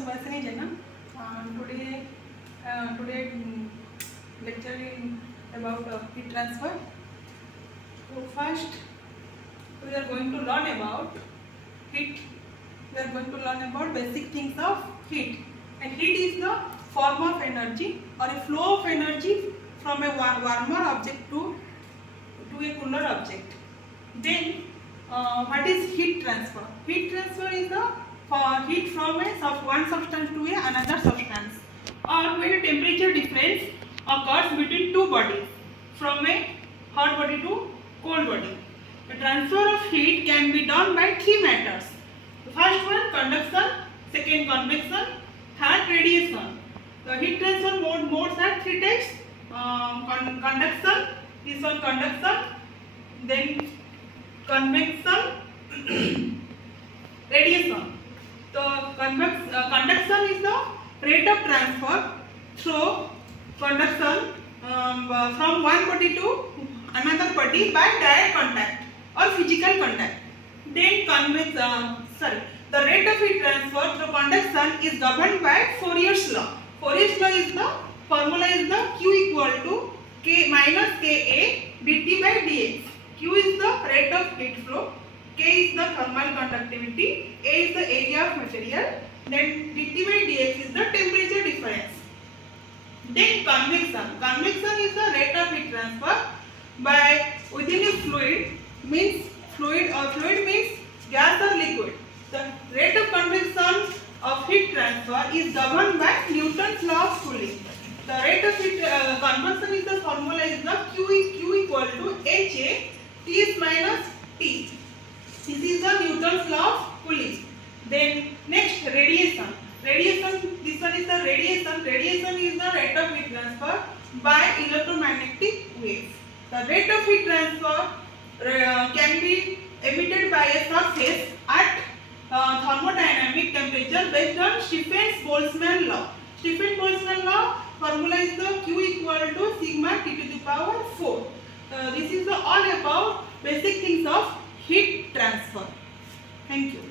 Subhasini Jana. Today lecturing about heat transfer. So first we are going to learn about heat. We are going to learn about basic things of heat. And heat is the form of energy or a flow of energy from a warmer object to a cooler object. Then what is heat transfer? Heat transfer is the heat from one substance to another substance, or when a temperature difference occurs between two bodies from a hot body to cold body. The transfer of heat can be done by three methods. The first one, conduction; second, convection; third, radiation. The heat transfer modes are three types. Conduction, this one conduction, then convection, radiation. So conduction is the rate of transfer through conduction from one body to another body by direct contact or physical contact. Then the rate of heat transfer through conduction is governed by Fourier's law. Fourier's law is the formula is the Q equal to K minus Ka dt by dx. Q is the rate of heat flow, K is the thermal conductivity, A is the area of material, then dt by dx is the temperature difference. Then convection. Convection is the rate of heat transfer by within a fluid, means fluid means gas or liquid. The rate of convection of heat transfer is governed by Newton's law of cooling. The rate of heat convection is the formula is the Q equal to HA T minus T. This is the Newton's law of cooling. Then next, radiation. Radiation, this one is the radiation. Radiation is the rate of heat transfer by electromagnetic waves. The rate of heat transfer can be emitted by a surface at thermodynamic temperature based on Stephen-Boltzmann law. Stephen-Boltzmann law formula is the Q equal to sigma T to the power 4. This is all about basic things of heat transfer. Thank you.